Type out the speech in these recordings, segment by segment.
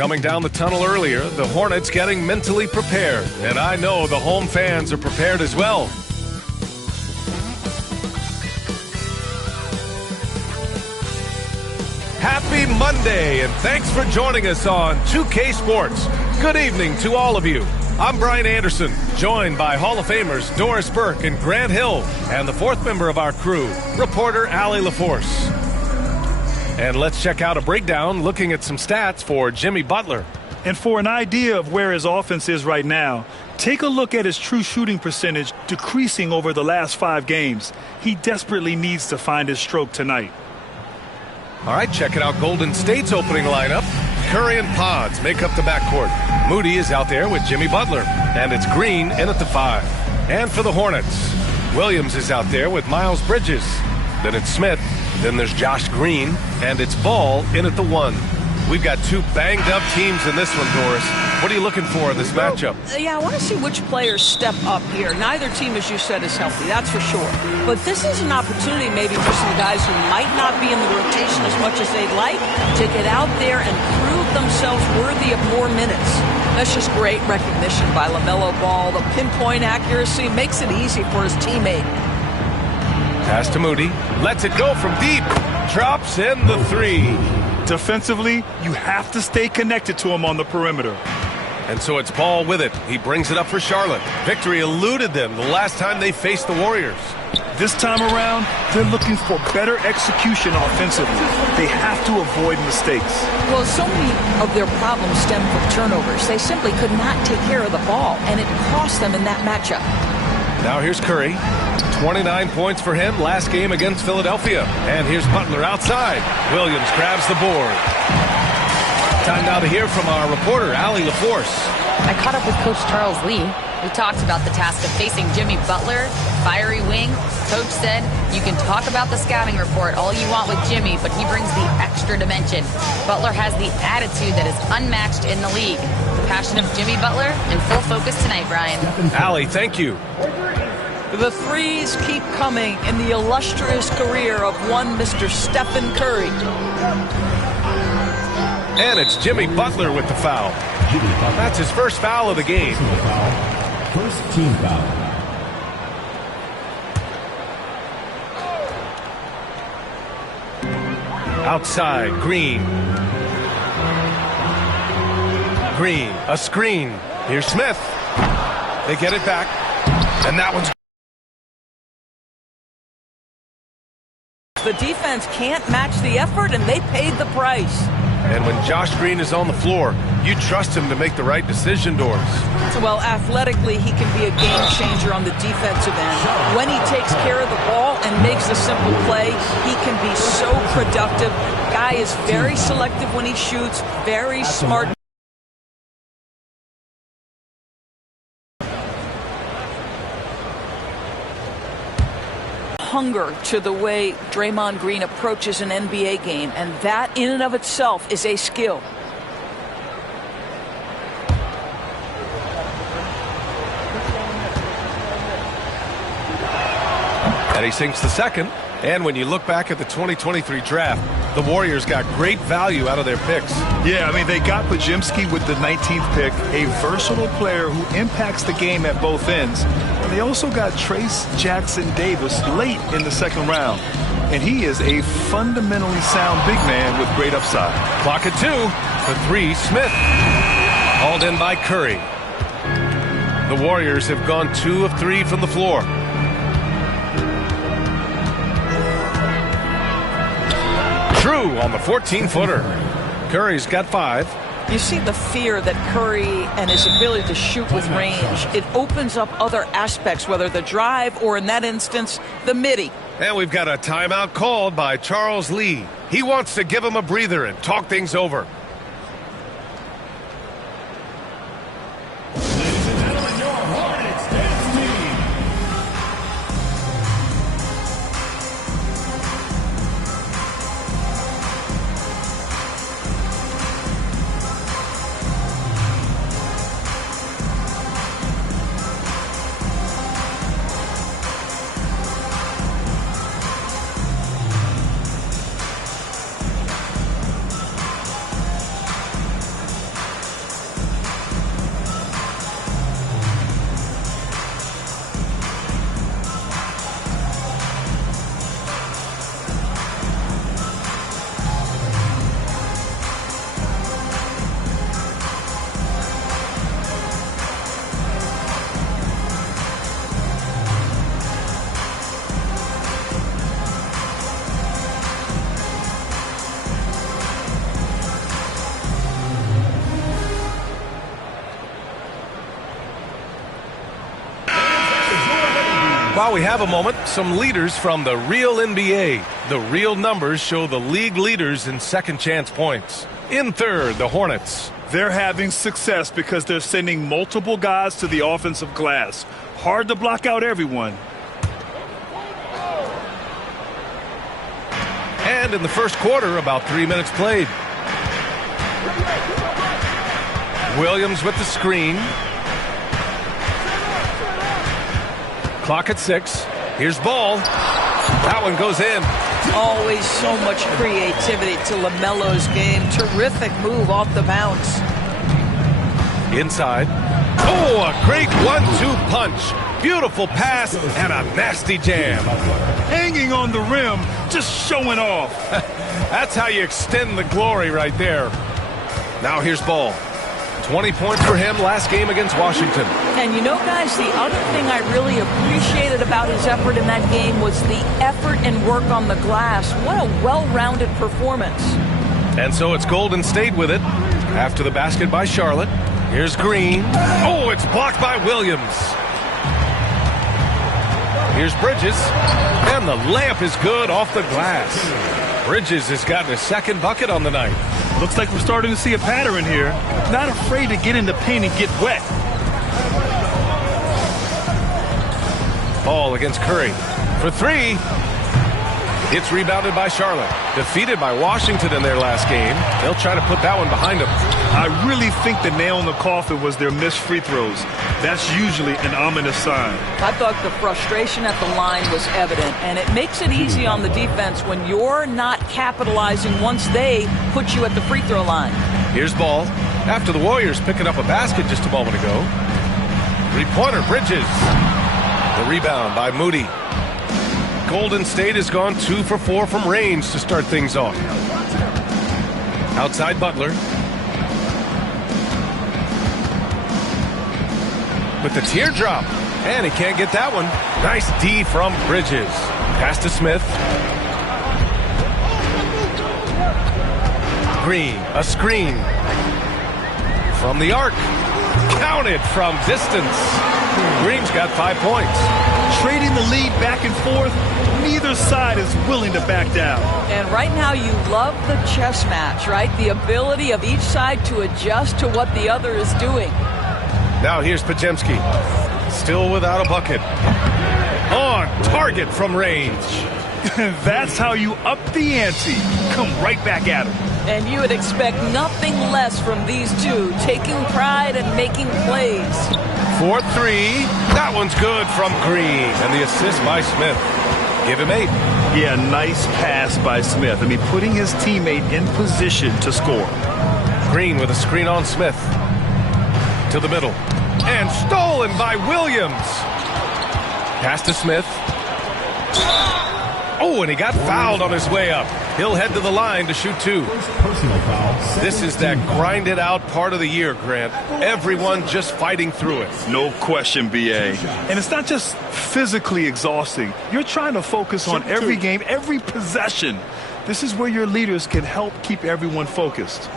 Coming down the tunnel earlier, the Hornets getting mentally prepared. And I know the home fans are prepared as well. Happy Monday, and thanks for joining us on 2K Sports. Good evening to all of you. I'm Brian Anderson, joined by Hall of Famers Doris Burke and Grant Hill, and the fourth member of our crew, reporter Allie LaForce. And let's check out a breakdown looking at some stats for Jimmy Butler. And for an idea of where his offense is right now, take a look at his true shooting percentage decreasing over the last 5 games. He desperately needs to find his stroke tonight. All right, checking out Golden State's opening lineup. Curry and Pods make up the backcourt. Moody is out there with Jimmy Butler, and it's Green in at the 5. And for the Hornets, Williams is out there with Miles Bridges. Then it's Smith. Then there's Josh Green, and it's Ball in at the 1. We've got 2 banged-up teams in this one, Doris. What are you looking for in this matchup? Yeah, I want to see which players step up here. Neither team, as you said, is healthy, that's for sure. But this is an opportunity maybe for some guys who might not be in the rotation as much as they'd like to get out there and prove themselves worthy of more minutes. That's just great recognition by LaMelo Ball. The pinpoint accuracy makes it easy for his teammate. Pass to Moody. Lets it go from deep. Drops in the 3. Defensively, you have to stay connected to him on the perimeter. And so it's Ball with it. He brings it up for Charlotte. Victory eluded them the last time they faced the Warriors. This time around, they're looking for better execution offensively. They have to avoid mistakes. Well, so many of their problems stem from turnovers. They simply could not take care of the ball, and it cost them in that matchup. Now here's Curry. 29 points for him last game against Philadelphia. And here's Butler outside. Williams grabs the board. Time now to hear from our reporter, Allie LaForce. I caught up with Coach Charles Lee. We talked about the task of facing Jimmy Butler, fiery wing. Coach said, you can talk about the scouting report all you want with Jimmy, but he brings the extra dimension. Butler has the attitude that is unmatched in the league. The passion of Jimmy Butler in full focus tonight, Brian. Allie, thank you. The threes keep coming in the illustrious career of one Mr. Stephen Curry. And it's Jimmy Butler with the foul. That's his first foul of the game. First team foul. Outside, Green. Green, a screen. Here's Smith. They get it back. And that one's... The defense can't match the effort, and they paid the price. And when Josh Green is on the floor, you trust him to make the right decision, Doris. Well, athletically, he can be a game changer on the defensive end. When he takes care of the ball and makes a simple play, he can be so productive. Guy is very selective when he shoots, very smart. Hunger to the way Draymond Green approaches an NBA game, and that in and of itself is a skill. And he sinks the second. And when you look back at the 2023 draft, the Warriors got great value out of their picks. Yeah, I mean, they got Podziemski with the 19th pick, a versatile player who impacts the game at both ends. And they also got Trace Jackson Davis late in the second round. And he is a fundamentally sound big man with great upside. Clock at 2. For 3, Smith. Hauled in by Curry. The Warriors have gone 2 of 3 from the floor. True on the 14-footer. Curry's got 5. You see the fear that Curry and his ability to shoot with range. It opens up other aspects, whether the drive or, in that instance, the midi. And we've got a timeout called by Charles Lee. He wants to give him a breather and talk things over. Ladies and gentlemen, your Hornets dance team. While we have a moment, some leaders from the real NBA. The real numbers show the league leaders in second chance points. In third, the Hornets. They're having success because they're sending multiple guys to the offensive glass. Hard to block out everyone. And in the first quarter, about 3 minutes played. Williams with the screen. Clock at 6. Here's ball. That one goes in. Always so much creativity to LaMelo's game. Terrific move off the bounce. Inside. Oh, a great 1-2 punch. Beautiful pass and a nasty jam. Hanging on the rim, just showing off. That's how you extend the glory right there. Now here's ball. 20 points for him last game against Washington. And you know, guys, the other thing I really appreciated about his effort in that game was the effort and work on the glass. What a well-rounded performance. And so it's Golden State with it. After the basket by Charlotte. Here's Green. Oh, it's blocked by Williams. Here's Bridges. And the layup is good off the glass. Bridges has gotten his second bucket on the night. Looks like we're starting to see a pattern here. Not afraid to get in the paint and get wet. Ball against Curry. For three. It's rebounded by Charlotte. Defeated by Washington in their last game. They'll try to put that one behind them. I really think the nail in the coffin was their missed free throws. That's usually an ominous sign. I thought the frustration at the line was evident, and it makes it easy on the defense when you're not capitalizing once they put you at the free throw line. Here's ball. After the Warriors picking up a basket just a moment ago. Three-pointer, Bridges. The rebound by Moody. Golden State has gone 2 for 4 from range to start things off. Outside Butler. With the teardrop. And he can't get that one. Nice D from Bridges. Pass to Smith. Green, a screen. From the arc. Counted from distance. Green's got 5 points. Trading the lead back and forth, neither side is willing to back down. And right now you love the chess match, right? The ability of each side to adjust to what the other is doing. Now here's Podziemski. Still without a bucket. On target from range. That's how you up the ante. Come right back at him. And you would expect nothing less from these two, taking pride and making plays. 4-3. That one's good from Green. And the assist by Smith. Give him 8. Yeah, nice pass by Smith. I mean, putting his teammate in position to score. Green with a screen on Smith. To the middle. And stolen by Williams. Pass to Smith. Oh, and he got fouled on his way up. He'll head to the line to shoot 2. This is that grinded out part of the year, Grant. Everyone just fighting through it. No question, B.A. And it's not just physically exhausting. You're trying to focus on every game, every possession. This is where your leaders can help keep everyone focused.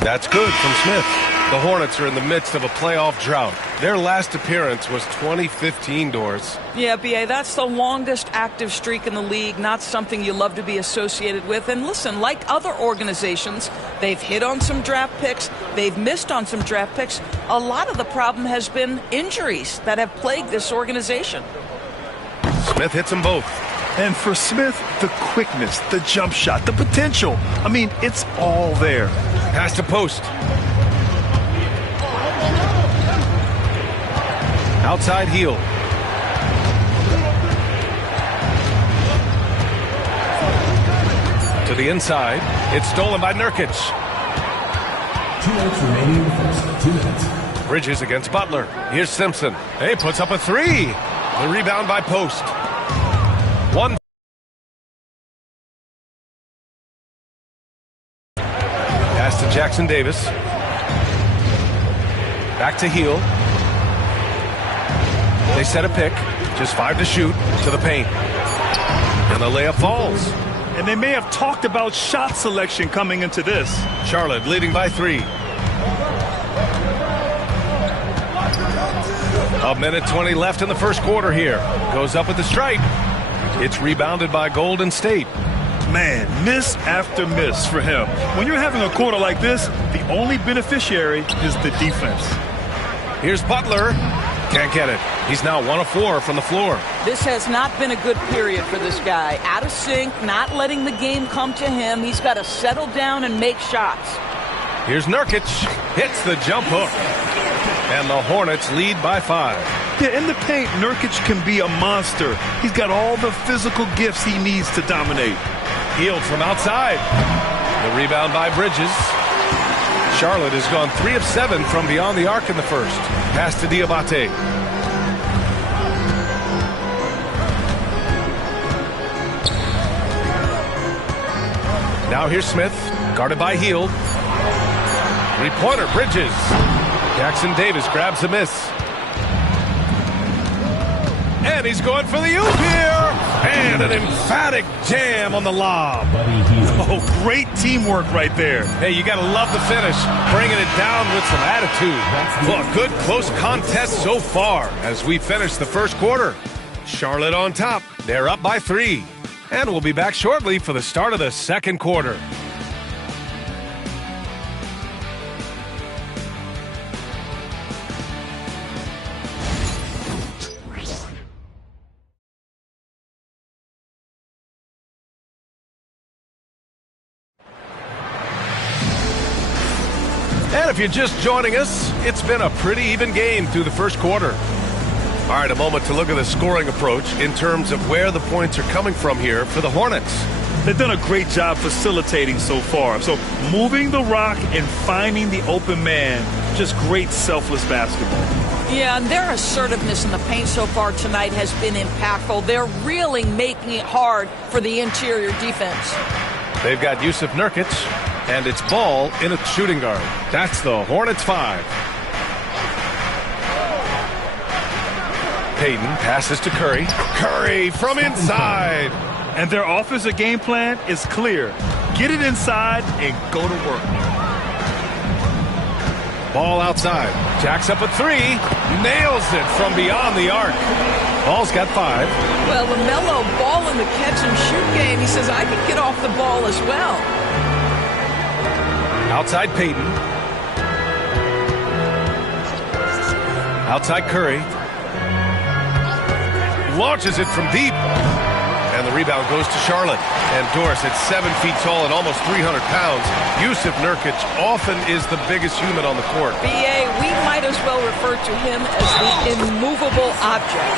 That's good from Smith. The Hornets are in the midst of a playoff drought. Their last appearance was 2015, Doris. Yeah, B.A., that's the longest active streak in the league, not something you love to be associated with. And listen, like other organizations, they've hit on some draft picks, they've missed on some draft picks. A lot of the problem has been injuries that have plagued this organization. Smith hits them both. And for Smith, the quickness, the jump shot, the potential. I mean, it's all there. Pass to post. Outside heel. To the inside. It's stolen by Nurkic. 2 minutes remaining. First 2 minutes. Bridges against Butler. Here's Simpson. He puts up a 3. The rebound by Post. 1. Pass to Jackson Davis. Back to Heel. They set a pick. Just 5 to shoot. To the paint. And the layup falls. And they may have talked about shot selection coming into this. Charlotte leading by 3. A minute 20 left in the first quarter here. Goes up with the stripe. It's rebounded by Golden State. Man, miss after miss for him. When you're having a quarter like this, the only beneficiary is the defense. Here's Butler. Can't get it. He's now 1 of 4 from the floor. This has not been a good period for this guy. Out of sync, not letting the game come to him. He's got to settle down and make shots. Here's Nurkic. Hits the jump hook. And the Hornets lead by 5. Yeah, in the paint, Nurkic can be a monster. He's got all the physical gifts he needs to dominate. Healed from outside. The rebound by Bridges. Charlotte has gone 3 of 7 from beyond the arc in the first. Pass to Diabate. Now here's Smith, guarded by Hield. Three-pointer, Bridges. Jackson Davis grabs a miss. And he's going for the oop here. And an emphatic jam on the lob. Oh, great teamwork right there. Hey, you got to love the finish. Bringing it down with some attitude. Well, a good close contest so far as we finish the first quarter. Charlotte on top. They're up by 3. And we'll be back shortly for the start of the second quarter. And if you're just joining us, it's been a pretty even game through the first quarter. All right, a moment to look at the scoring approach in terms of where the points are coming from here for the Hornets. They've done a great job facilitating so far. So moving the rock and finding the open man, just great selfless basketball. Yeah, and their assertiveness in the paint so far tonight has been impactful. They're really making it hard for the interior defense. They've got Yusuf Nurkic, and it's Ball in a shooting guard. That's the Hornets 5. Payton passes to Curry. Curry from inside. And their offensive game plan is clear. Get it inside and go to work. Ball outside. Jacks up a 3. Nails it from beyond the arc. Ball's got 5. Well, LaMelo Ball in the catch-and-shoot game. He says, I can get off the ball as well. Outside Payton. Outside Curry. Launches it from deep. And the rebound goes to Charlotte. And Doris at 7 feet tall and almost 300 pounds. Yusuf Nurkic often is the biggest human on the court. B.A., we might as well refer to him as the immovable object.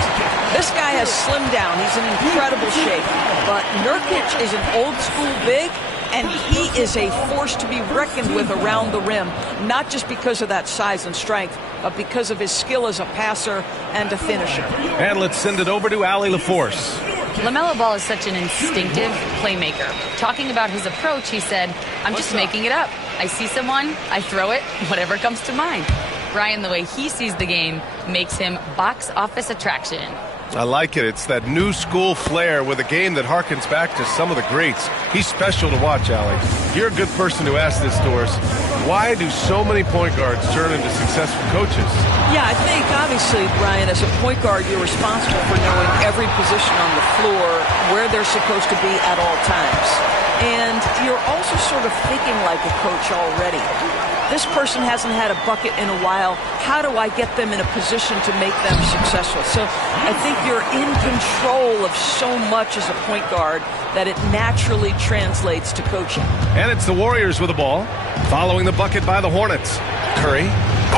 This guy has slimmed down. He's in incredible shape. But Nurkic is an old-school big, and he is a force to be reckoned with around the rim, not just because of that size and strength, but because of his skill as a passer and a finisher. And let's send it over to Allie LaForce. LaMelo Ball is such an instinctive playmaker. Talking about his approach, he said, I'm just making it up. I see someone, I throw it, whatever comes to mind. Brian, the way he sees the game makes him box office attraction. I like it. It's that new school flair with a game that harkens back to some of the greats. He's special to watch, Allie. You're a good person to ask this, Doris. Why do so many point guards turn into successful coaches? Yeah, I think, obviously, Brian, as a point guard, you're responsible for knowing every position on the floor, where they're supposed to be at all times. And you're also sort of thinking like a coach already. This person hasn't had a bucket in a while. How do I get them in a position to make them successful? So I think you're in control of so much as a point guard that it naturally translates to coaching. And it's the Warriors with the ball, following the bucket by the Hornets. Curry.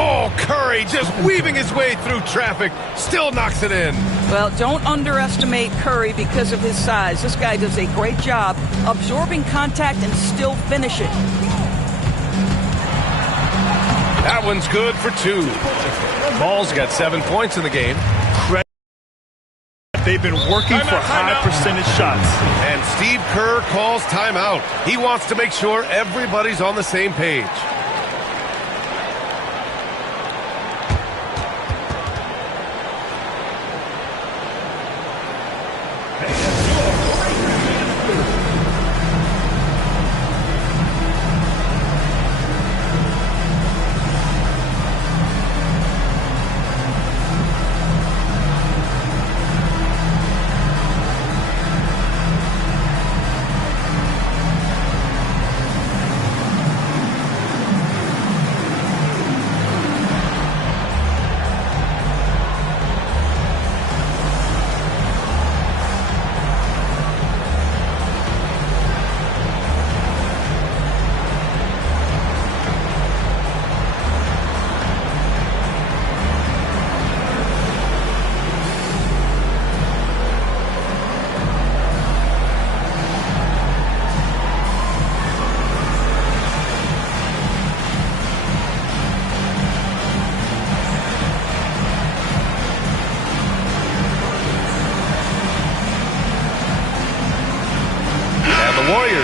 Oh, Curry just weaving his way through traffic. Still knocks it in. Well, don't underestimate Curry because of his size. This guy does a great job absorbing contact and still finishing. That one's good for 2. Ball's got 7 points in the game. They've been working for high percentage shots. And Steve Kerr calls timeout. He wants to make sure everybody's on the same page.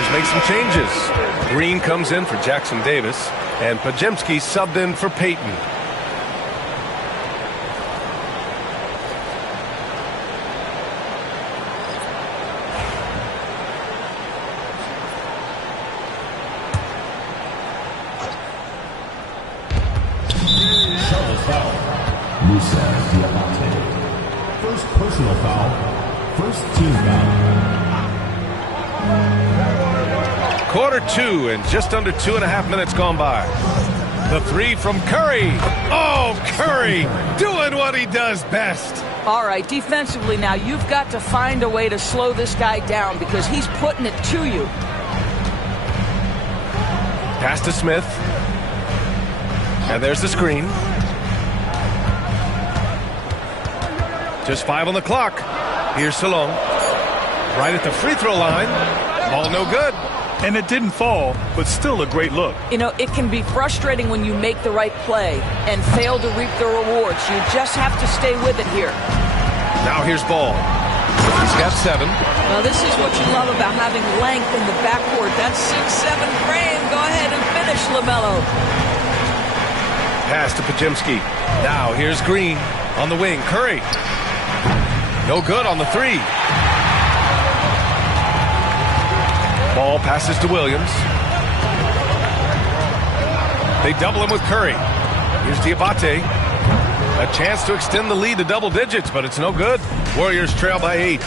Warriors make some changes. Green comes in for Jackson Davis, and Pajemski subbed in for Payton. First personal foul. First team foul. Quarter 2 and just under 2.5 minutes gone by. The three from Curry. Oh, Curry doing what he does best. All right, defensively now, you've got to find a way to slow this guy down because he's putting it to you. Pass to Smith. And there's the screen. Just 5 on the clock. Here's Salon. Right at the free throw line. Ball no good. And it didn't fall, but still a great look. You know, it can be frustrating when you make the right play and fail to reap the rewards. You just have to stay with it here. Now here's Ball. He's got 7. Now this is what you love about having length in the backcourt. That 6'7" frame. Go ahead and finish, LaMelo. Pass to Pajemski. Now here's Green on the wing. Curry. No good on the 3. Ball passes to Williams. They double him with Curry. Here's Diabate. A chance to extend the lead to double digits, but it's no good. Warriors trail by 8.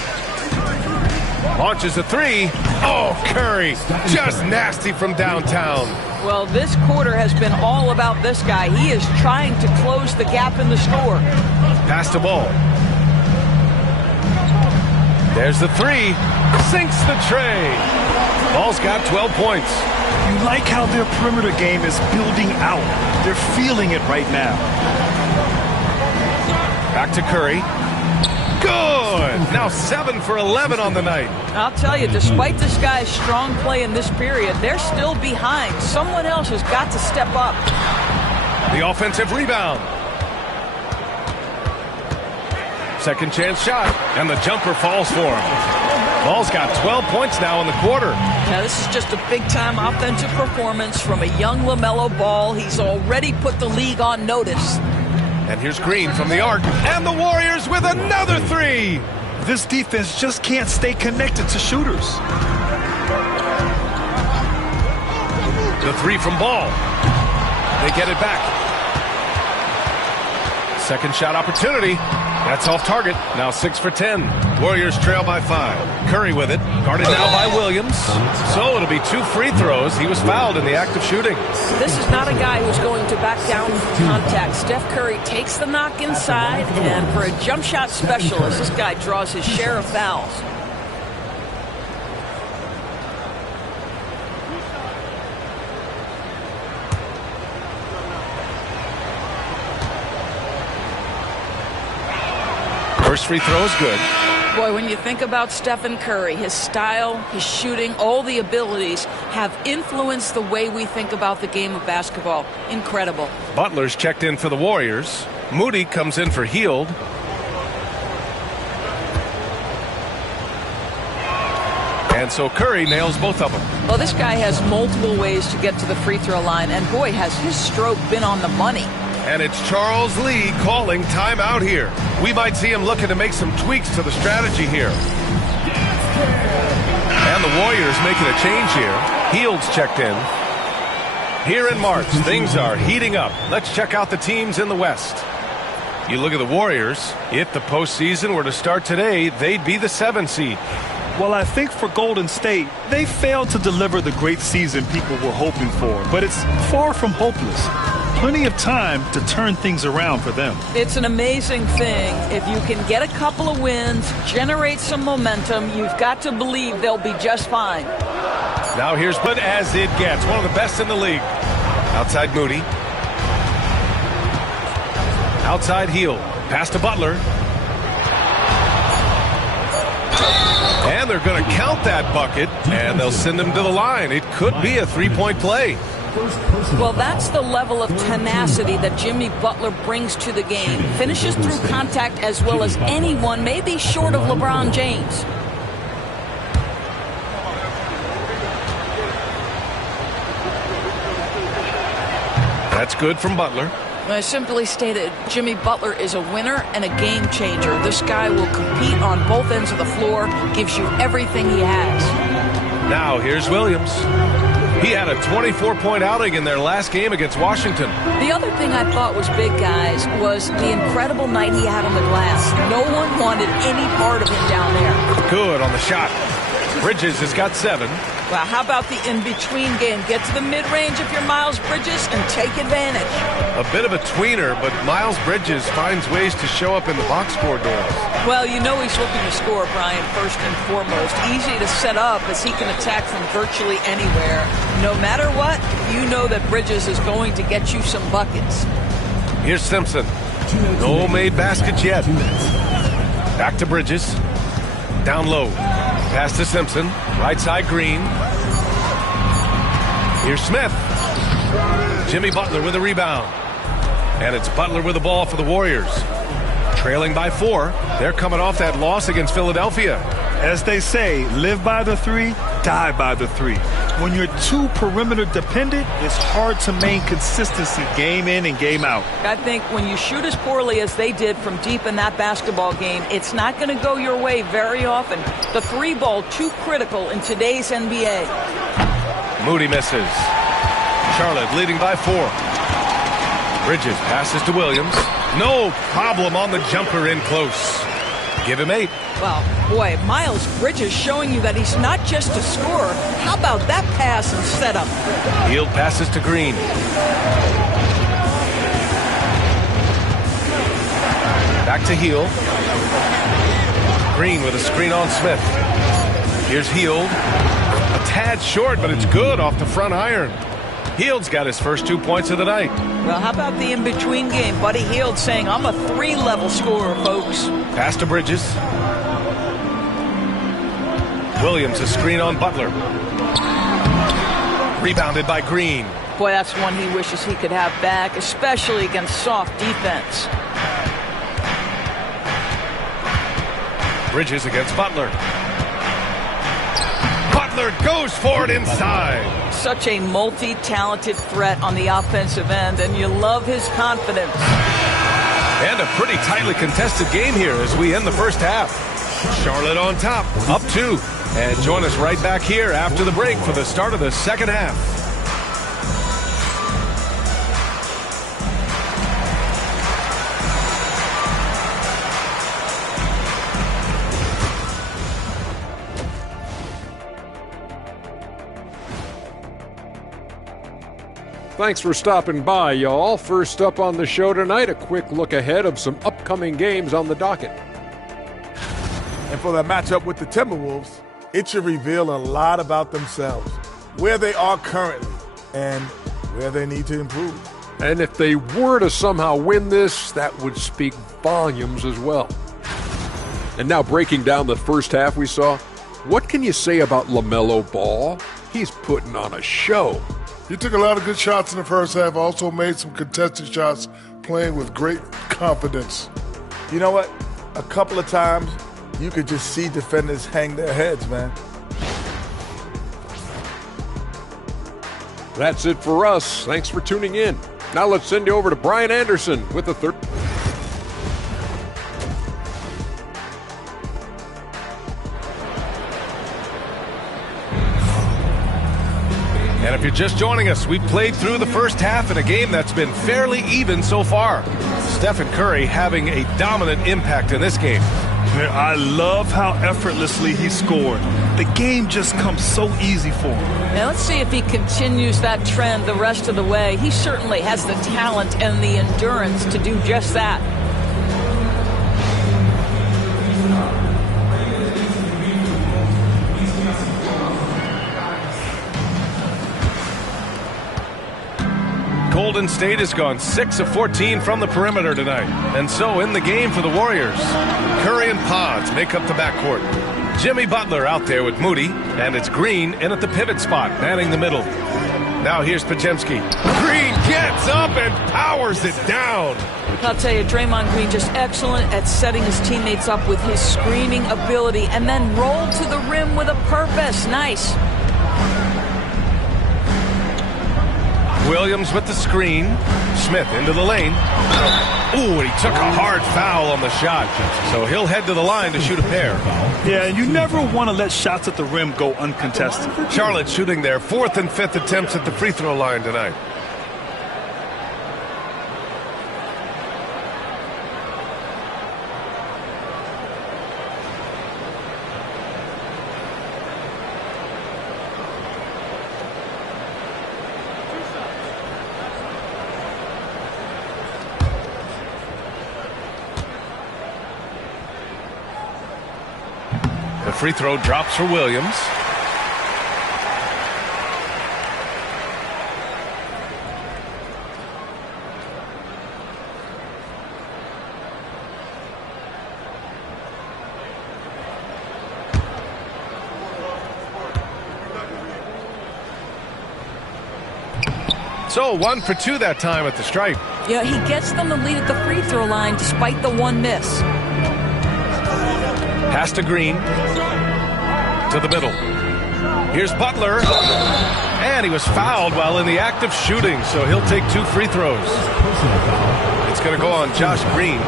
Launches a 3. Oh, Curry. Just nasty from downtown. Well, this quarter has been all about this guy. He is trying to close the gap in the score. Pass to Ball. There's the 3. Sinks the tray. Ball's got 12 points. You like how their perimeter game is building out. They're feeling it right now. Back to Curry. Good. Now 7 for 11 on the night. I'll tell you, despite this guy's strong play in this period, they're still behind. Someone else has got to step up. The offensive rebound. Second chance shot, and the jumper falls for him. Ball's got 12 points now in the quarter. Now this is just a big-time offensive performance from a young LaMelo Ball. He's already put the league on notice. And here's Green from the arc, and the Warriors with another 3. This defense just can't stay connected to shooters. The 3 from Ball. They get it back. Second shot opportunity. That's off target. Now 6 for 10. Warriors trail by 5. Curry with it. Guarded now by Williams. So it'll be 2 free throws. He was fouled in the act of shooting. This is not a guy who's going to back down from contact. Steph Curry takes the knock inside, and for a jump shot specialist, this guy draws his share of fouls. First free throw is good. Boy, when you think about Stephen Curry, his style, his shooting, all the abilities have influenced the way we think about the game of basketball. Incredible. Butler's checked in for the Warriors. Moody comes in for Hield. And so Curry nails both of them. Well, this guy has multiple ways to get to the free throw line, and boy, has his stroke been on the money. And it's Charles Lee calling timeout here. We might see him looking to make some tweaks to the strategy here. And the Warriors making a change here. Hield's checked in. Here in March, things are heating up. Let's check out the teams in the West. You look at the Warriors. If the postseason were to start today, they'd be the 7 seed. Well, I think for Golden State, they failed to deliver the great season people were hoping for. But it's far from hopeless. Plenty of time to turn things around for them. It's an amazing thing. If you can get a couple of wins, generate some momentum, you've got to believe they'll be just fine. Now here's Bud as it gets. One of the best in the league. Outside Moody. Outside Hield. Pass to Butler. And they're going to count that bucket, and they'll send him to the line. It could be a three-point play. Well, that's the level of tenacity that Jimmy Butler brings to the game. Finishes through contact as well as anyone, maybe short of LeBron James. That's good from Butler. I simply stated, Jimmy Butler is a winner and a game changer. This guy will compete on both ends of the floor, gives you everything he has. Now here's Williams. He had a 24-point outing in their last game against Washington. The other thing I thought was big, guys, was the incredible night he had on the glass. No one wanted any part of him down there. Good on the shot. Bridges has got 7. Well, how about the in-between game? Get to the mid-range if you're Miles Bridges and take advantage. A bit of a tweener, but Miles Bridges finds ways to show up in the box score doors. Well, you know he's looking to score, Brian, first and foremost. Easy to set up as he can attack from virtually anywhere. No matter what, you know that Bridges is going to get you some buckets. Here's Simpson. No made baskets yet. Back to Bridges. Down low. Pass to Simpson. Right side Green. Here's Smith. Jimmy Butler with a rebound. And it's Butler with the ball for the Warriors. Trailing by 4. They're coming off that loss against Philadelphia. As they say, live by the 3, die by the 3. When you're too perimeter dependent, it's hard to maintain consistency game in and game out. I think when you shoot as poorly as they did from deep in that basketball game, it's not going to go your way very often. The 3 ball too critical in today's NBA. Moody misses. Charlotte leading by 4. Bridges passes to Williams. No problem on the jumper in close. Give him 8. Well, boy, Miles Bridges showing you that he's not just a scorer. How about that pass and setup? Hield passes to Green. Back to Hield. Green with a screen on Smith. Here's Hield. A tad short, but it's good off the front iron. Hield's got his first 2 points of the night. Well, how about the in-between game? Buddy Hield saying, I'm a 3-level scorer, folks. Pass to Bridges. Williams, a screen on Butler. Rebounded by Green. Boy, that's one he wishes he could have back, especially against soft defense. Bridges against Butler. Butler goes for it inside. Such a multi-talented threat on the offensive end, and you love his confidence. And a pretty tightly contested game here as we end the first half. Charlotte on top, up 2. And join us right back here after the break for the start of the second half. Thanks for stopping by, y'all. First up on the show tonight, a quick look ahead of some upcoming games on the docket. And for that matchup with the Timberwolves, it should reveal a lot about themselves, where they are currently, and where they need to improve. And if they were to somehow win this, that would speak volumes as well. And now breaking down the first half we saw, what can you say about LaMelo Ball? He's putting on a show. He took a lot of good shots in the first half, also made some contested shots, playing with great confidence. You know what? A couple of times, you could just see defenders hang their heads, man. That's it for us. Thanks for tuning in. Now let's send you over to Brian Anderson with the third. And if you're just joining us, we've played through the first half in a game that's been fairly even so far. Stephen Curry having a dominant impact in this game. I love how effortlessly he scored. The game just comes so easy for him. Now let's see if he continues that trend the rest of the way. He certainly has the talent and the endurance to do just that. Golden State has gone 6 of 14 from the perimeter tonight. And so in the game for the Warriors, Curry and Pods make up the backcourt. Jimmy Butler out there with Moody, and it's Green in at the pivot spot, manning the middle. Now here's Podziemski. Green gets up and powers it down. I'll tell you, Draymond Green just excellent at setting his teammates up with his screening ability and then rolled to the rim with a purpose. Nice. Williams with the screen. Smith into the lane. Ooh, and he took a hard foul on the shot. So he'll head to the line to shoot a pair. Yeah, and you never want to let shots at the rim go uncontested. Charlotte shooting their 4th and 5th attempts at the free throw line tonight. The free throw drops for Williams. So 1 for 2 that time at the stripe. Yeah, he gets them the lead at the free throw line despite the one miss. Pass to Green. To the middle. Here's Butler. And he was fouled while in the act of shooting, so he'll take 2 free throws. It's going to go on Josh Green.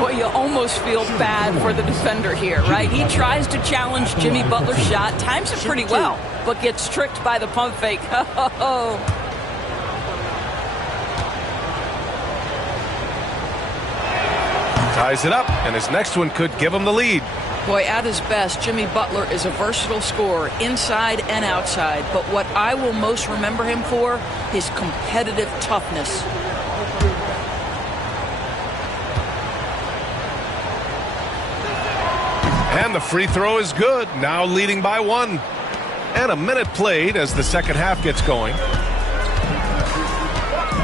Well, you almost feel bad for the defender here, right? He tries to challenge Jimmy Butler's shot, times it pretty well, but gets tricked by the pump fake. Ties it up, and his next one could give him the lead. Boy, at his best, Jimmy Butler is a versatile scorer, inside and outside. But what I will most remember him for, his competitive toughness. And the free throw is good, now leading by 1. And a minute played as the second half gets going.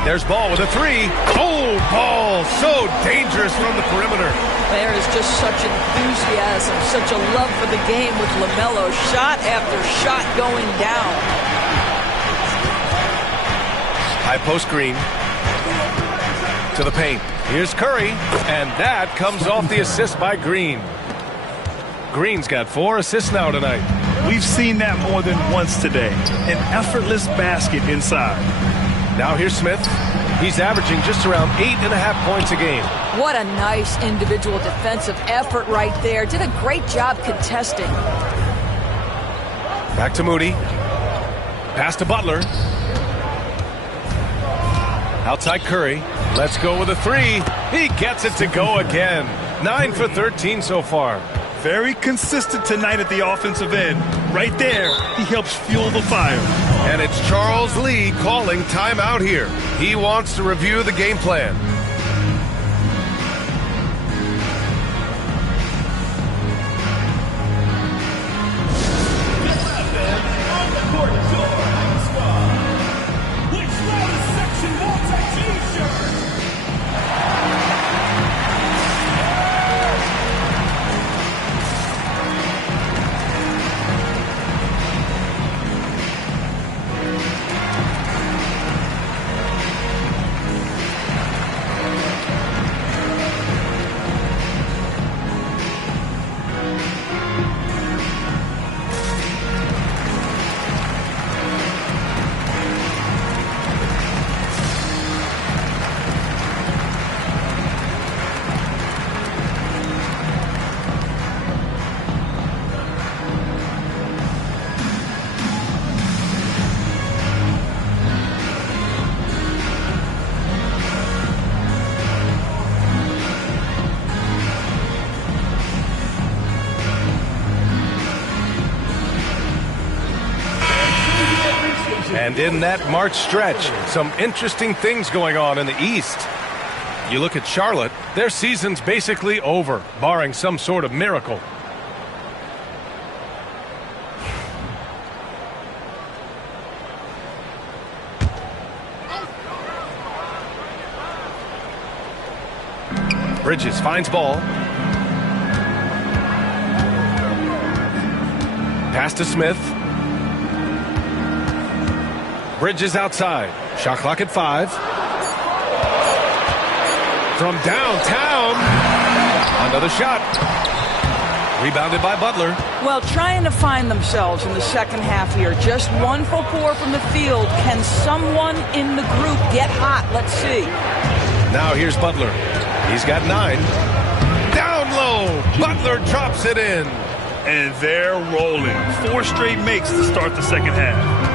There's Ball with a 3. Oh, Ball so dangerous from the perimeter. There is just such enthusiasm, such a love for the game with LaMelo. Shot after shot going down. High post Green. To the paint. Here's Curry. And that comes off the assist by Green. Green's got 4 assists now tonight. We've seen that more than once today. An effortless basket inside. Now here's Smith. He's averaging just around 8.5 points a game. What a nice individual defensive effort right there. Did a great job contesting. Back to Moody. Pass to Butler. Outside Curry. Let's go with a 3. He gets it to go again. 9 for 13 so far. Very consistent tonight at the offensive end. Right there, he helps fuel the fire. And it's Charles Lee calling timeout here. He wants to review the game plan. And in that March stretch, some interesting things going on in the East. You look at Charlotte, their season's basically over, barring some sort of miracle. Bridges finds Ball. Pass to Smith. Bridges outside. Shot clock at 5. From downtown. Another shot. Rebounded by Butler. Well, trying to find themselves in the second half here. Just 1 for 4 from the field. Can someone in the group get hot? Let's see. Now here's Butler. He's got 9. Down low. Butler drops it in. And they're rolling. 4 straight makes to start the second half.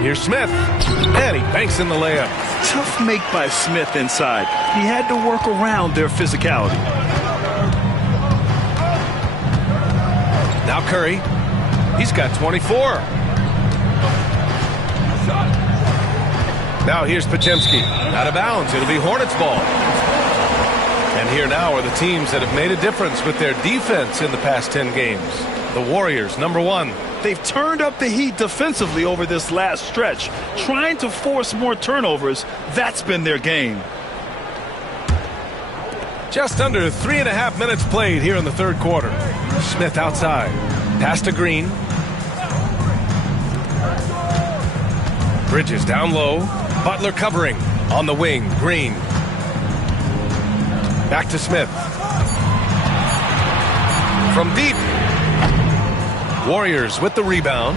Here's Smith. And he banks in the layup. Tough make by Smith inside. He had to work around their physicality. Now Curry. He's got 24. Now here's Podziemski. Out of bounds. It'll be Hornets ball. And here now are the teams that have made a difference with their defense in the past 10 games. The Warriors, number 1. They've turned up the heat defensively over this last stretch, trying to force more turnovers. That's been their game. Just under 3.5 minutes played here in the third quarter. Smith outside. Pass to Green. Bridges down low. Butler covering on the wing. Green. Back to Smith. From deep. Warriors with the rebound.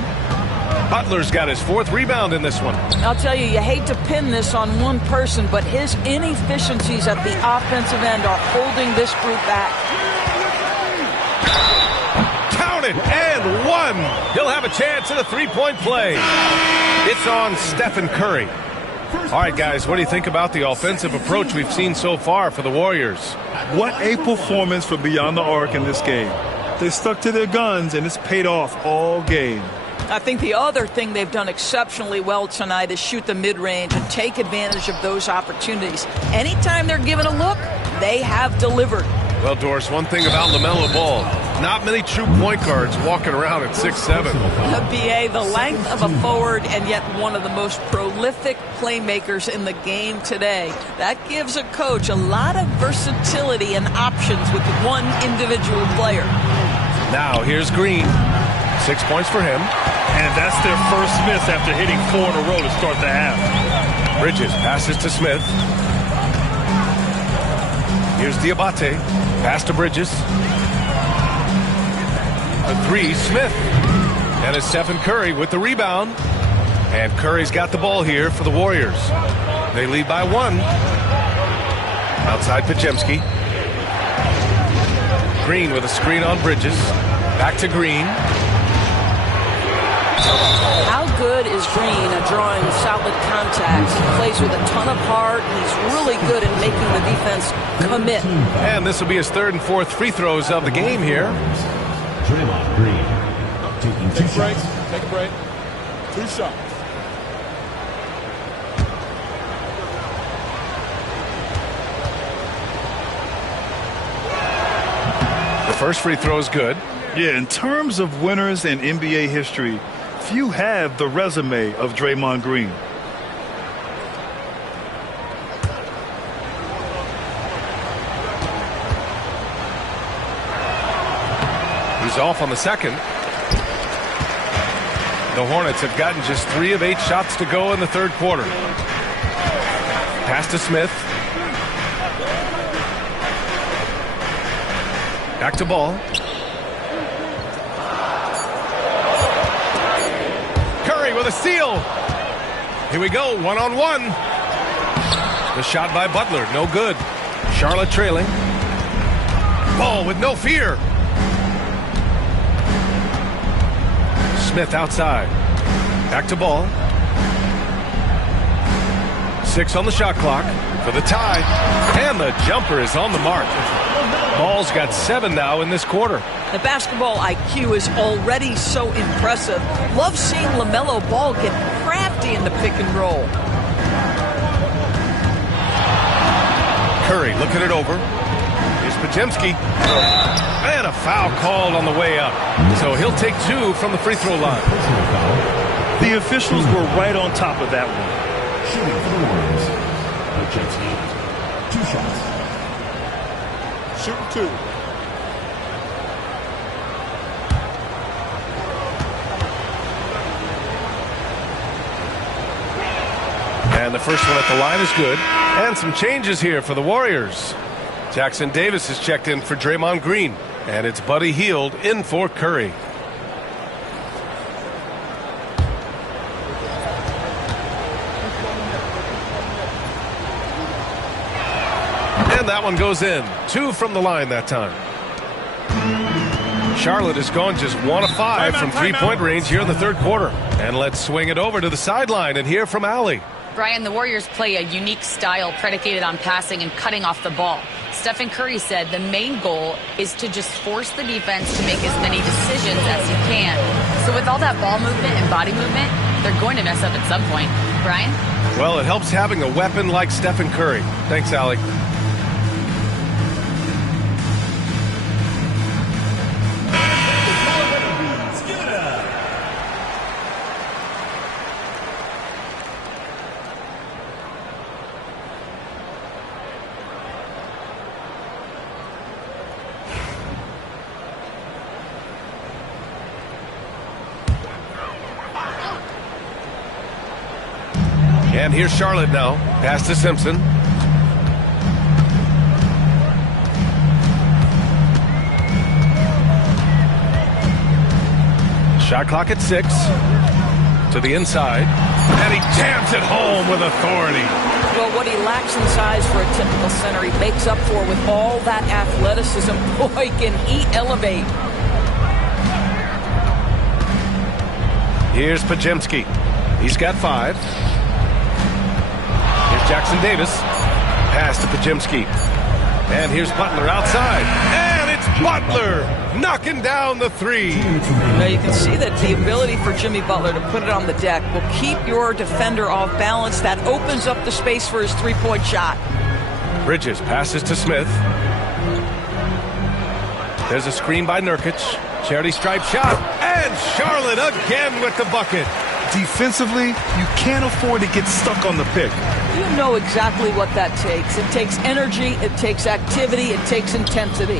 Butler's got his 4th rebound in this one. I'll tell you, you hate to pin this on one person, but his inefficiencies at the offensive end are holding this group back. Count it, and 1. He'll have a chance at a 3-point play. It's on Stephen Curry. All right, guys, what do you think about the offensive approach we've seen so far for the Warriors? What a performance from beyond the arc in this game. They stuck to their guns, and it's paid off all game. I think the other thing they've done exceptionally well tonight is shoot the mid-range and take advantage of those opportunities. Anytime they're given a look, they have delivered. Well, Doris, one thing about LaMelo Ball, not many true point guards walking around at 6'7". BA, the length of a forward and yet one of the most prolific playmakers in the game today. That gives a coach a lot of versatility and options with one individual player. Now here's Green. 6 points for him. And that's their first miss after hitting 4 in a row to start the half. Bridges passes to Smith. Here's Diabate. Pass to Bridges. The 3, Smith. And it's Stephen Curry with the rebound. And Curry's got the ball here for the Warriors. They lead by 1. Outside Podziemski. Green with a screen on Bridges. Back to Green. How good is Green at drawing solid contacts? He plays with a ton of heart. He's really good at making the defense commit. And this will be his 3rd and 4th free throws of the game here. Draymond Green taking 2 shots. Take a break. 2 shots. The first free throw is good. Yeah, in terms of winners in NBA history, few have the resume of Draymond Green. He's off on the second. The Hornets have gotten just 3 of 8 shots to go in the third quarter. Pass to Smith. Back to Ball. Curry with a steal. Here we go, 1-on-1. The shot by Butler, no good. Charlotte trailing. Ball with no fear. Smith outside. Back to Ball. 6 on the shot clock for the tie. And the jumper is on the mark. Ball's got 7 now in this quarter. The basketball IQ is already so impressive. Love seeing LaMelo Ball get crafty in the pick and roll. Curry looking it over. Here's Podziemski. And a foul called on the way up. So he'll take 2 from the free throw line. The officials were right on top of that one. Shooting for the Warriors. Podziemski. 2 shots. Shooting 2. And the first one at the line is good. And some changes here for the Warriors. Jackson Davis is checked in for Draymond Green. And it's Buddy Hield in for Curry. And that one goes in. 2 from the line that time. Charlotte has gone just 1 of 5 from three-point range here in the third quarter. And let's swing it over to the sideline and hear from Allie. Brian, the Warriors play a unique style predicated on passing and cutting off the ball. Stephen Curry said the main goal is to just force the defense to make as many decisions as he can. So with all that ball movement and body movement, they're going to mess up at some point. Brian? Well, it helps having a weapon like Stephen Curry. Thanks, Allie. And here's Charlotte now. Pass to Simpson. Shot clock at 6. To the inside. And he jams it home with authority. Well, what he lacks in size for a typical center, he makes up for with all that athleticism. Boy, can he elevate. Here's Pajemski. He's got 5. Jackson Davis. Pass to Pajemski. And here's Butler outside. And it's Butler knocking down the 3. Now you can see that the ability for Jimmy Butler to put it on the deck will keep your defender off balance. That opens up the space for his three-point shot. Bridges passes to Smith. There's a screen by Nurkic. Charity stripe shot. And Charlotte again with the bucket. Defensively, you can't afford to get stuck on the pick. You know exactly what that takes. It takes energy, it takes activity, it takes intensity.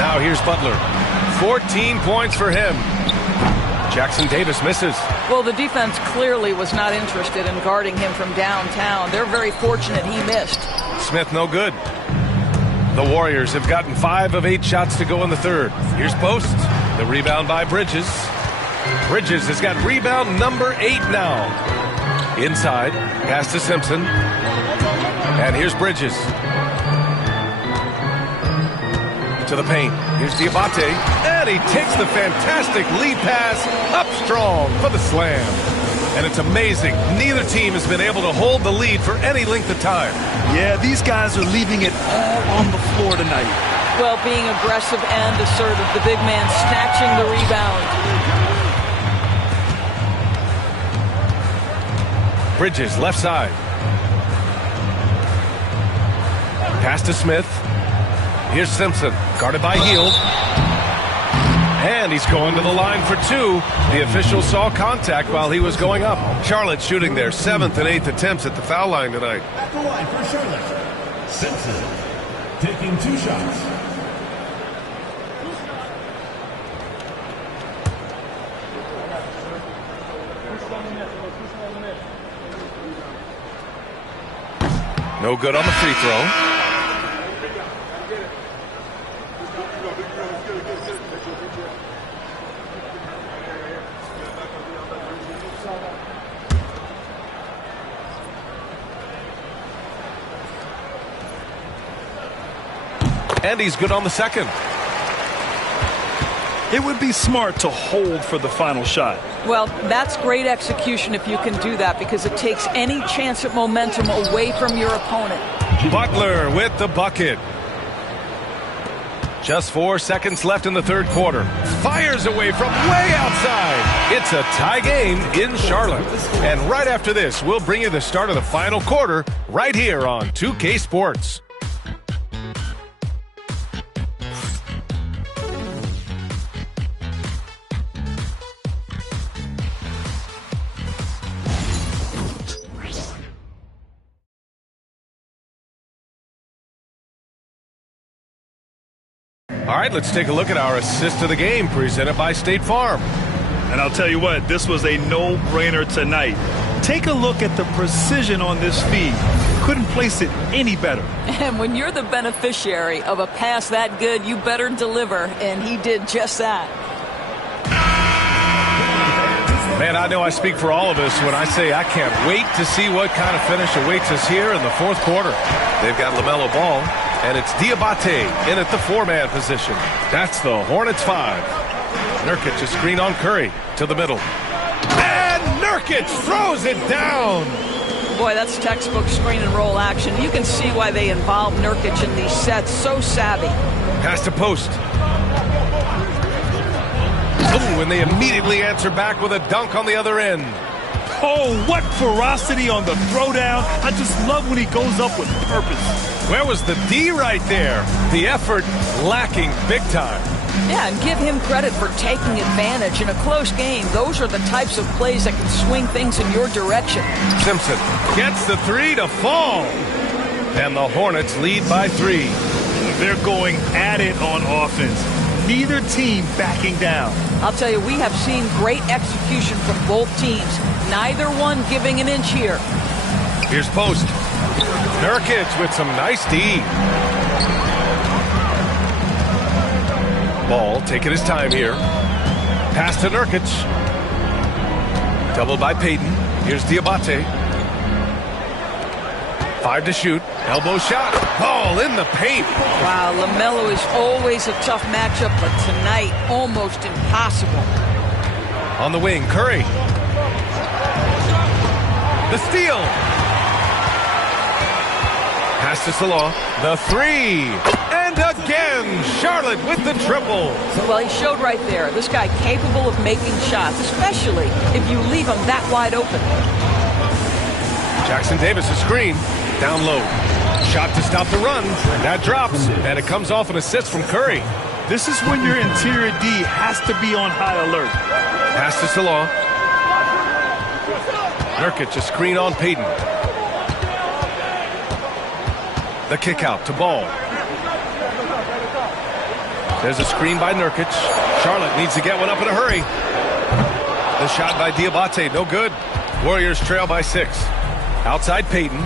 Now here's Butler. 14 points for him. Jackson Davis misses. Well, the defense clearly was not interested in guarding him from downtown. They're very fortunate he missed. Smith no good. The Warriors have gotten 5 of 8 shots to go in the third. Here's Post. The rebound by Bridges. Bridges has got rebound number 8 now. Inside, pass to Simpson. And here's Bridges. To the paint. Here's Diabate. And he takes the fantastic lead pass up strong for the slam. And it's amazing. Neither team has been able to hold the lead for any length of time. Yeah, these guys are leaving it all on the floor tonight. Well, being aggressive and assertive, the big man snatching the rebound. Bridges, left side. Pass to Smith. Here's Simpson, guarded by Hield. And he's going to the line for 2. The official saw contact while he was going up. Charlotte shooting their 7th and 8th attempts at the foul line tonight. At the line for Charlotte, Simpson, taking 2 shots. No good on the free throw. And he's good on the second. It would be smart to hold for the final shot. Well, that's great execution if you can do that, because it takes any chance at momentum away from your opponent. Butler with the bucket. Just 4 seconds left in the third quarter. Fires away from way outside. It's a tie game in Charlotte. And right after this, we'll bring you the start of the final quarter right here on 2K Sports. All right, let's take a look at our assist of the game presented by State Farm. And I'll tell you what, this was a no-brainer tonight. Take a look at the precision on this feed. couldn't place it any better. And when you're the beneficiary of a pass that good, you better deliver, and he did just that. Man, I know I speak for all of us when I say I can't wait to see what kind of finish awaits us here in the fourth quarter. They've got LaMelo Ball, and it's Diabate in at the four-man position. That's the Hornets 5. Nurkic a screen on Curry to the middle. And Nurkic throws it down. Boy, that's textbook screen and roll action. You can see why they involve Nurkic in these sets. So savvy. Pass to post. Oh, and they immediately answer back with a dunk on the other end. Oh, what ferocity on the throwdown. I just love when he goes up with purpose. Where was the D right there? The effort lacking big time. Yeah, and give him credit for taking advantage in a close game. Those are the types of plays that can swing things in your direction. Simpson gets the three to fall. And the Hornets lead by 3. They're going at it on offense. Neither team backing down. I'll tell you, we have seen great execution from both teams. Neither one giving an inch here. Here's post. Nurkic with some nice D. Ball taking his time here. Pass to Nurkic. Doubled by Payton. Here's Diabate. 5 to shoot. Elbow shot. Ball in the paint. Wow, LaMelo is always a tough matchup, but tonight almost impossible. On the wing, Curry. The steal. Pass to Salah. The 3. And again, Charlotte with the triple. Well, he showed right there. This guy capable of making shots, especially if you leave him that wide open. Jackson Davis, a screen. Down low. Shot to stop the run. That drops. And it comes off an assist from Curry. This is when your interior D has to be on high alert. Pass to Salah. Nurkic, a screen on Payton. The kick out to Ball. There's a screen by Nurkic. Charlotte needs to get one up in a hurry. The shot by Diabate, no good. Warriors trail by 6. Outside Payton.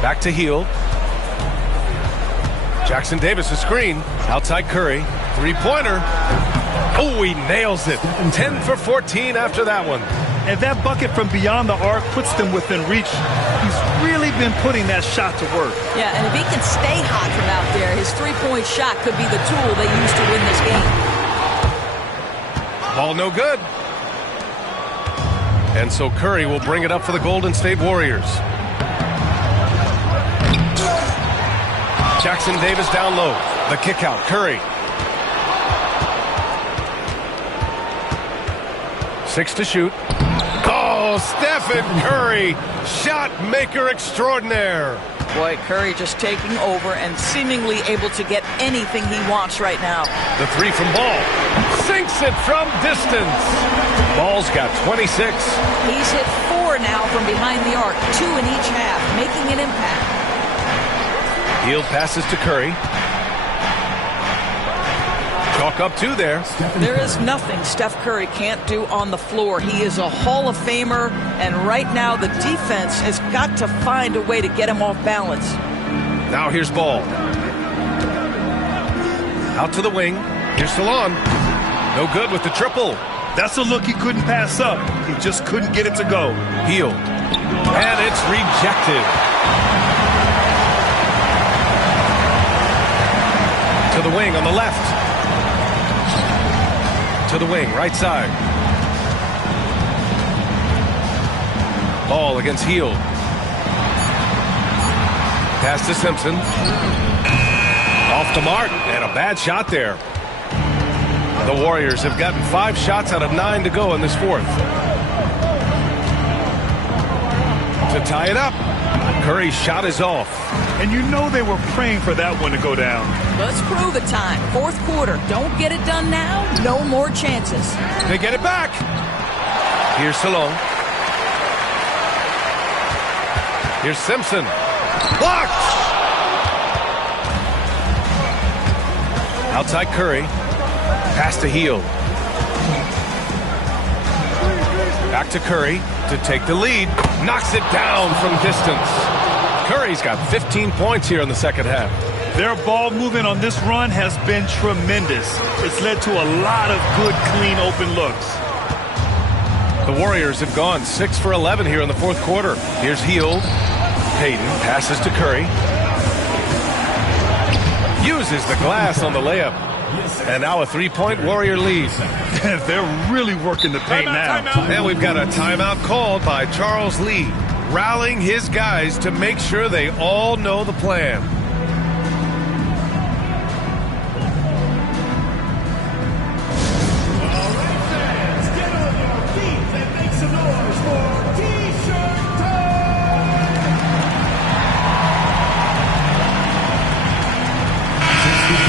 Back to Hield. Jackson Davis, a screen. Outside Curry. 3-pointer. Oh, he nails it. 10 for 14 after that one. And that bucket from beyond the arc puts them within reach. He's really been putting that shot to work. Yeah, and if he can stay hot from out there, his three-point shot could be the tool they use to win this game. Ball no good. And so Curry will bring it up for the Golden State Warriors. Jackson Davis down low. The kick out. Curry. 6 to shoot. Oh, Stephen Curry. Shot maker extraordinaire. Boy, Curry just taking over and seemingly able to get anything he wants right now. The 3 from Ball. Sinks it from distance. Ball's got 26. He's hit 4 now from behind the arc. 2 in each half, making an impact. Hield passes to Curry. Chalk up 2 there. There is nothing Steph Curry can't do on the floor. He is a Hall of Famer, and right now the defense has got to find a way to get him off balance. Now here's Ball. Out to the wing. Here's Salon. No good with the triple. That's a look he couldn't pass up. He just couldn't get it to go. Hield. And it's rejected. To the wing on the left. To the wing, right side. Ball against Hield. Pass to Simpson. Off the mark, and a bad shot there. The Warriors have gotten 5 shots out of 9 to go in this fourth. To tie it up, Curry's shot is off. And you know they were praying for that one to go down. Let's prove it time. Fourth quarter. Don't get it done now. No more chances. They get it back. Here's Salon. Here's Simpson. Blocked. Outside Curry. Pass to Hield. Back to Curry to take the lead. Knocks it down from distance. Curry's got 15 points here in the second half. Their ball movement on this run has been tremendous. It's led to a lot of good, clean, open looks. The Warriors have gone 6 for 11 here in the fourth quarter. Here's Hield. Hayden passes to Curry. Uses the glass on the layup. And now a three-point Warrior lead. They're really working the paint now. And we've got a timeout called by Charles Lee, rallying his guys to make sure they all know the plan.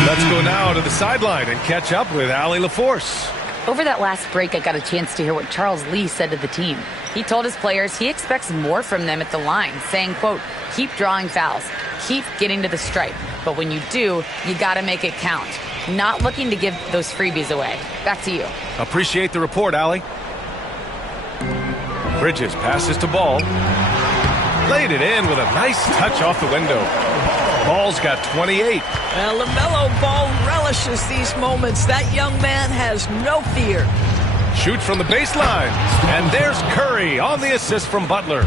Let's go now to the sideline and catch up with Allie LaForce. Over that last break, I got a chance to hear what Charles Lee said to the team. He told his players he expects more from them at the line, saying, quote, keep drawing fouls, keep getting to the stripe. But when you do, you got to make it count. Not looking to give those freebies away. Back to you. Appreciate the report, Allie. Bridges passes to Ball. Laid it in with a nice touch off the window. Ball's got 28. Well, LaMelo Ball relishes these moments. That young man has no fear. Shoots from the baseline. And there's Curry on the assist from Butler.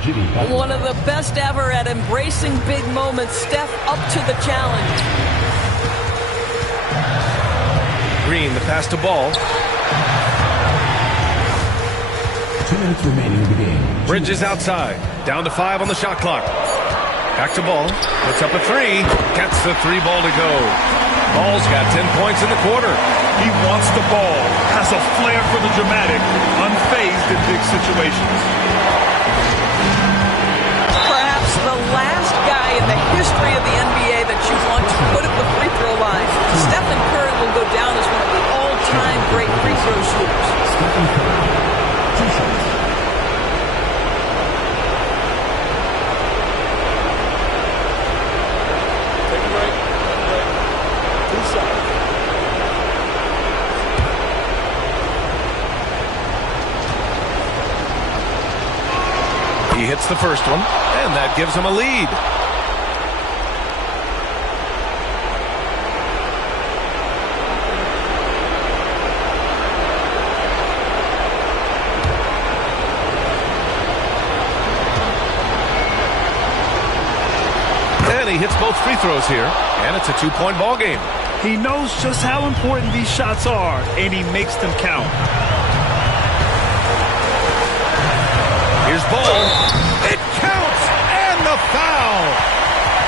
One of the best ever at embracing big moments. Steph up to the challenge. Green, the pass to Ball. 2 minutes remaining in the game. Bridges outside. Down to 5 on the shot clock. Back to Ball. Puts up a three. Gets the three ball to go. Ball's got 10 points in the quarter. He wants the ball. Has a flair for the dramatic. Unfazed in big situations. Perhaps the last guy in the history of the NBA that you want to put at the free throw line. Stephen Curry will go down as one of the all-time great free throw shooters. Stephen Curry, 2 shots. He hits the first one, and that gives him a lead. And he hits both free throws here, and it's a 2-point ball game. He knows just how important these shots are, and he makes them count. Here's Ball. It counts, and the foul.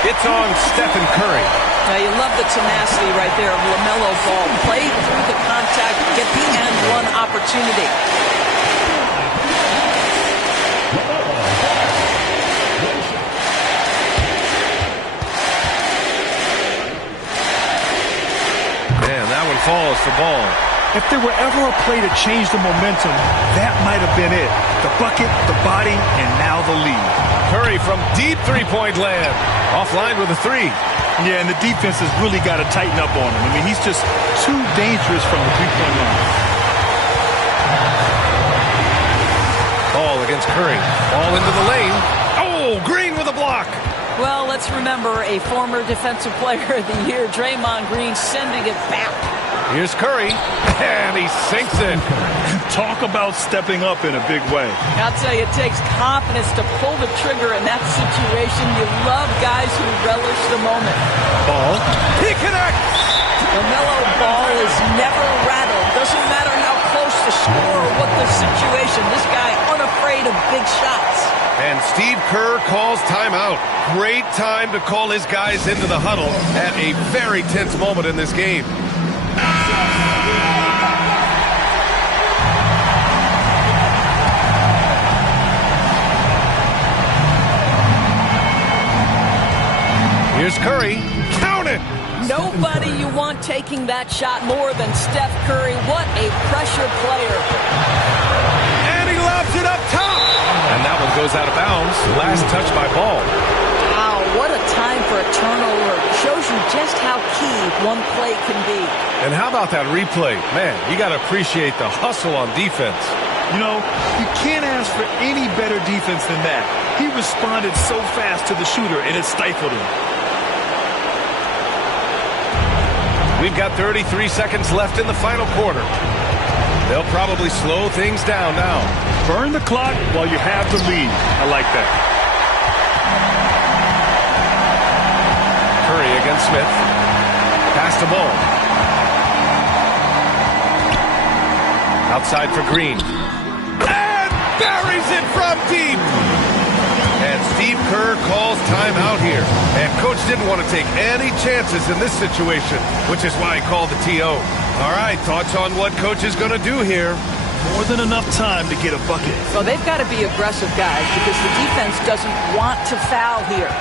It's on Stephen Curry. Now, you love the tenacity right there of LaMelo Ball. Play through the contact, get the and-one opportunity. Man, that one falls for Ball. If there were ever a play to change the momentum, that might have been it. The bucket, the body, and now the lead. Curry from deep three-point land. Offline with a three. Yeah, and the defense has really got to tighten up on him. I mean, he's just too dangerous from the three-point line. Ball against Curry. Ball into the lane. Oh, Green with a block. Well, let's remember a former defensive player of the year, Draymond Green, sending it back. Here's Curry, and he sinks it. Talk about stepping up in a big way. I'll tell you, it takes confidence to pull the trigger in that situation. You love guys who relish the moment. Ball. He connects. LaMelo Ball is never rattled. Doesn't matter how close the score or what the situation. This guy unafraid of big shots. And Steve Kerr calls timeout. Great time to call his guys into the huddle at a very tense moment in this game. Here's Curry. Count it! Nobody you want taking that shot more than Steph Curry. What a pressure player. And he lobs it up top. And that one goes out of bounds. Last touch by Ball. Wow, what a time for a turnover. Shows you just how key one play can be. And how about that replay? Man, you got to appreciate the hustle on defense. You know, you can't ask for any better defense than that. He responded so fast to the shooter, and it stifled him. We've got 33 seconds left in the final quarter. They'll probably slow things down now. Burn the clock while you have the lead. I like that. Curry against Smith. Pass the ball. Outside for Green. And buries it from deep. And Steve Kerr calls timeout here. And coach didn't want to take any chances in this situation, which is why he called the TO. All right, thoughts on what coach is going to do here? More than enough time to get a bucket. So they've got to be aggressive, guys, because the defense doesn't want to foul here.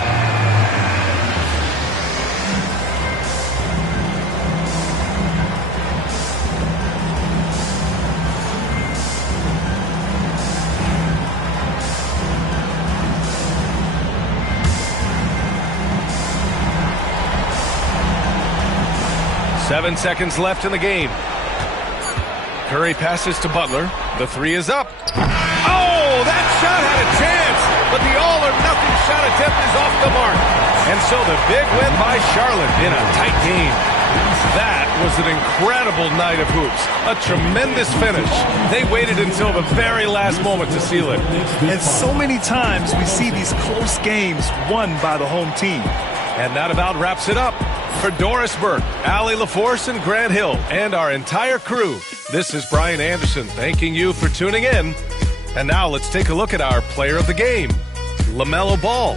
Seven seconds left in the game. Curry passes to Butler. The three is up. Oh, that shot had a chance, but the all-or-nothing shot attempt is off the mark. And so the big win by Charlotte in a tight game. That was an incredible night of hoops. A tremendous finish. They waited until the very last moment to seal it. And so many times we see these close games won by the home team. And that about wraps it up. For Doris Burke, Allie LaForce, and Grant Hill, and our entire crew, this is Brian Anderson thanking you for tuning in. And now let's take a look at our player of the game, LaMelo Ball.